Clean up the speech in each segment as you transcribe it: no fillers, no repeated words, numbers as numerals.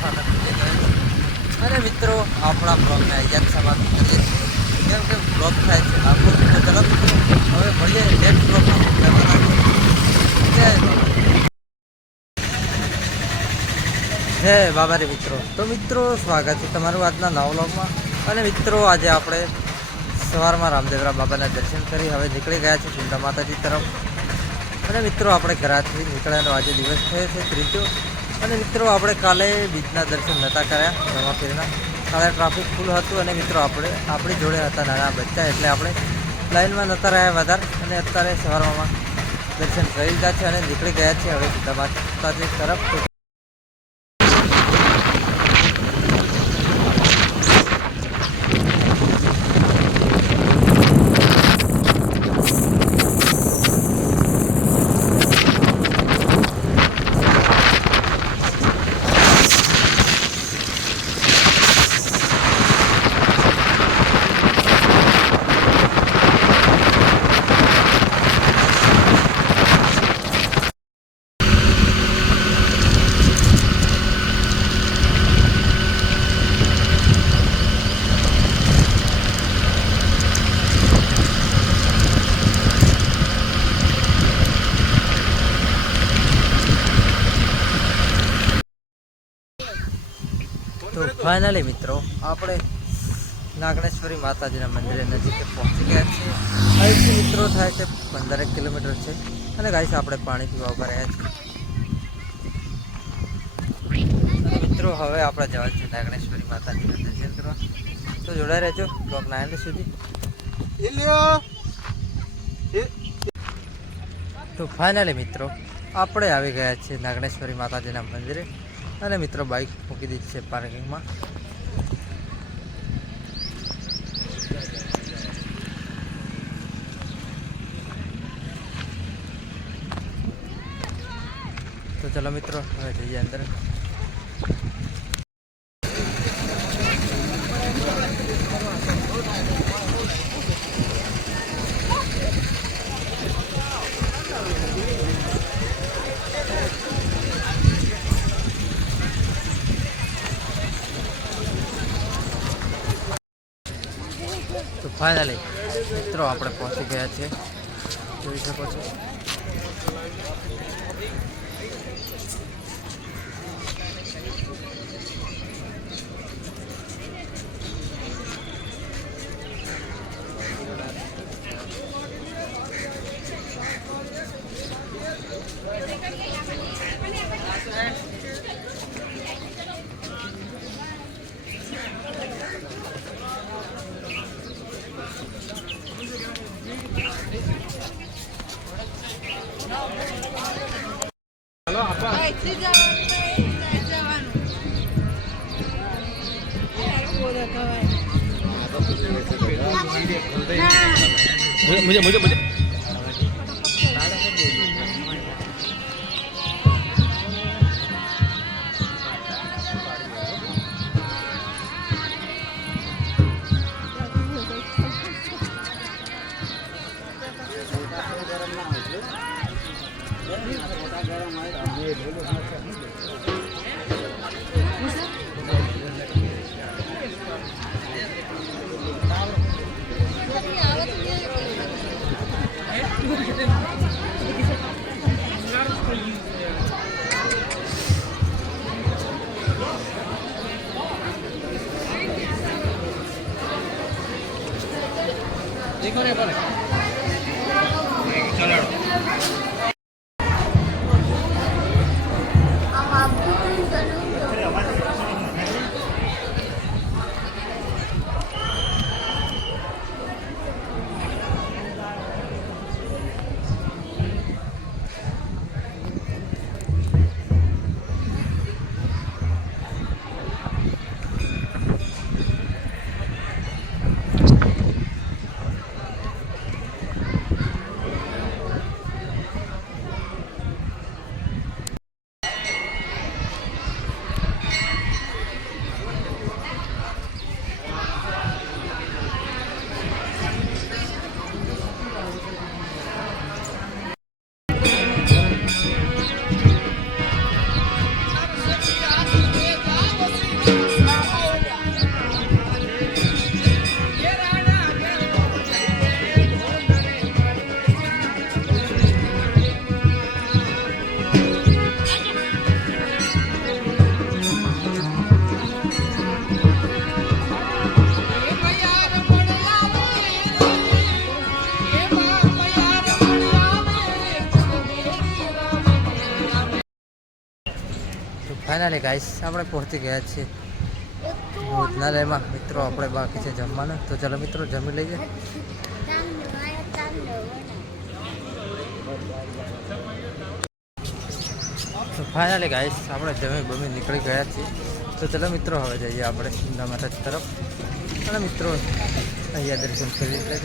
અને મિત્રો આપણા બ્લોગને અહીંયા સમાપ્ત કરીએ છીએ, કેમ કે બ્લોગ થાય છે લાંબો. તો ચલો મિત્રો, હવે મળીએ નેક્સ્ટ બ્લોગમાં. જય બાબારી મિત્રો. તો મિત્રો સ્વાગત છે તમારું આજના નવા બ્લોગમાં. અને મિત્રો આજે આપણે સવારમાં રામદેવરા બાબાના દર્શન કરી હવે નીકળી ગયા છે ચિંતા માતાજી તરફ. અને મિત્રો આપણે ઘરાથી નીકળ્યાનો આજે દિવસ થયો છે ત્રીજો. અને મિત્રો આપણે કાલે બીજના દર્શન નહોતા કર્યા રમાપીરના, કાલે ટ્રાફિક ફૂલ હતું. અને મિત્રો આપણી જોડે હતા નાના બચ્ચા, એટલે આપણે લાઈનમાં નહોતા રહ્યા વધારે. અને અત્યારે સવારમાં દર્શન કરી લીધા છે અને નીકળી ગયા છે હવે ચિંતા માતાજી તરફ. તો ફાઇનલી મિત્રો આપણે નાગણેશ્વરી માતાજીના મંદિરે નજીકે પહોંચી ગયા છીએ. અહીંથી મિત્રો થાય છે 15 કિલોમીટર છે. અને ગાઈસ આપણે પાણી પીવા ઉભા રહ્યા છીએ. અને મિત્રો હવે આપણે જવાનું છે નાગણેશ્વરી માતાજીના દર્શન કરવા. તો જોડાઈ રહેજો બ્લોગના એન્ડ સુધી. તો ફાઇનલી મિત્રો આપણે આવી ગયા છીએ નાગણેશ્વરી માતાજીના મંદિરે. અને મિત્રો બાઇક મૂકી દીધી છે પાર્કિંગમાં. તો ચલો મિત્રો હવે જઈએ અંદર. તો ફાઇનલી મિત્રો આપણે પહોંચી ગયા છે, જોઈ શકો છો. मुझे देखो रे पर चलो ફાઇનલી ગાઈસ આપણે પહોંચી ગયા છીએ ભોજનાલયમાં. મિત્રો આપણે બાકી છે જમવાનું, તો ચાલો મિત્રો જમી લઈએ. તો ફાઇનલી ગાઈસ આપણે જમી નીકળી ગયા છીએ. તો ચાલો મિત્રો હવે જઈએ આપણે સુંદા માતા તરફ. અને મિત્રો અહીંયા દર્શન કરી લે.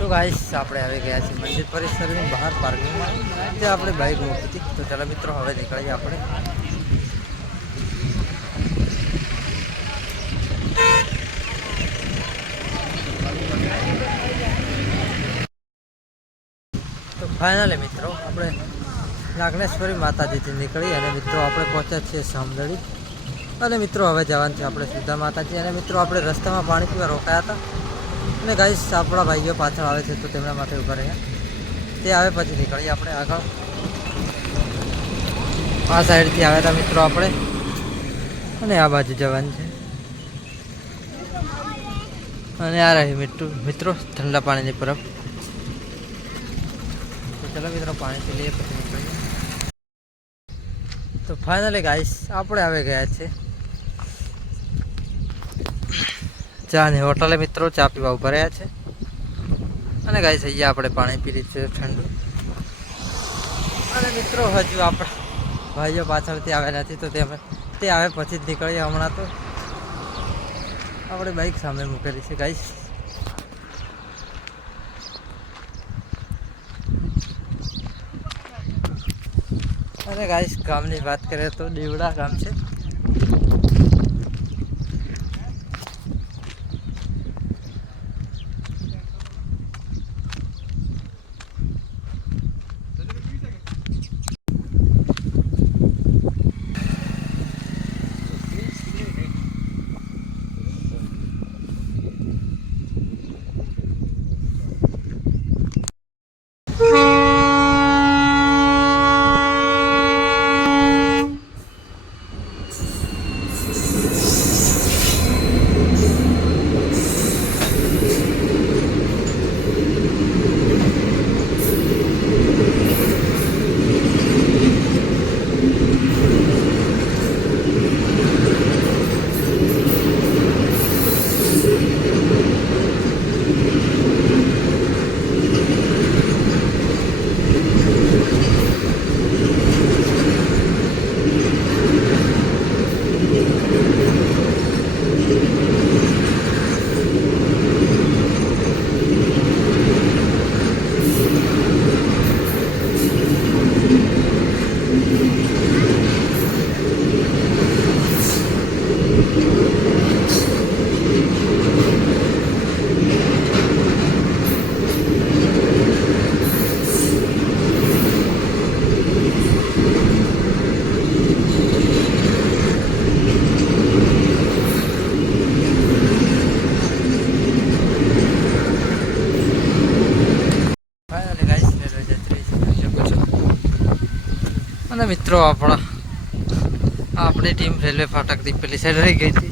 તો ગાઈસ આપણે આવી ગયા છીએ મંદિર પરિસરની બહાર પાર્કિંગમાં, ત્યાં આપણે બાઇક મૂકી હતી. તો ચાલો મિત્રો હવે નીકળીએ આપણે. તો ફાઇનલી મિત્રો આપણે નાગનેશ્વરી માતાજીથી નીકળી અને મિત્રો આપણે પહોંચ્યા છીએ સામદળી. અને મિત્રો હવે જવાનું છે આપણે સુધા માતાજી. અને મિત્રો આપણે રસ્તામાં પાણી પીવા રોકાયા હતા. અને ગાઈસ આપણા ભાઈઓ પાછળ આવે છે, તો તેમના માટે ઊભા રહ્યા. તે આવે પછી નીકળીએ આપણે આગળ. આ સાઈડથી આવ્યા હતા મિત્રો આપણે, અને આ બાજુ જવાનું છે. અને આ રહી મિત્રો ઠંડા પાણીની પરબ. તો ચલો મિત્રો પાણી પી લઈએ પછી નીકળીએ. તો ફાઇનલી ગાઈસ આપણે આવી ગયા છે ચાની હોટલે. મિત્રો ચા પીવા ઉભા રહ્યા છે. અને ગાઈસ અહીંયા આપણે પાણી પી લીધું છે ઠંડુ. અને મિત્રો હજુ આપણા ભાઈઓ પાછળથી આવ્યા નથી, તો તે આવે પછી જ નીકળીએ. હમણાં તો આપણે બાઇક સામે મૂકેલી છે ગાઈસ. અને ગાઈસ ગામની વાત કરીએ તો દીવડા ગામ છે. અને મિત્રો આપણી ટીમ રેલવે ફાટકથી પેલી સાઈડ રહી ગઈ હતી.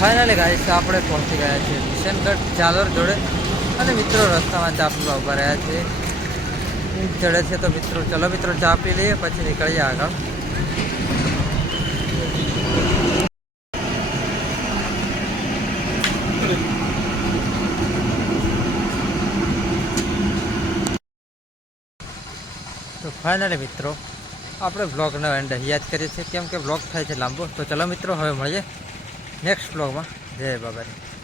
ફાઇનલી ગાઈસ આપણે પહોંચી ગયા છીએ કિશનગઢ ચાલોર જોડે. અને મિત્રો રસ્તામાં ચા પીવા ઉભા રહ્યા છે ચડે છે. તો મિત્રો ચલો મિત્રો ચા પી લઈએ પછી નીકળીએ આગળ. તો ફાઇનલી મિત્રો આપણે બ્લોગનો એન્ડ યાદ કરીએ છીએ, કેમ કે બ્લોગ થાય છે લાંબો. તો ચલો મિત્રો, હવે મળીએ નેક્સ્ટ બ્લોગમાં. જય બાબારી.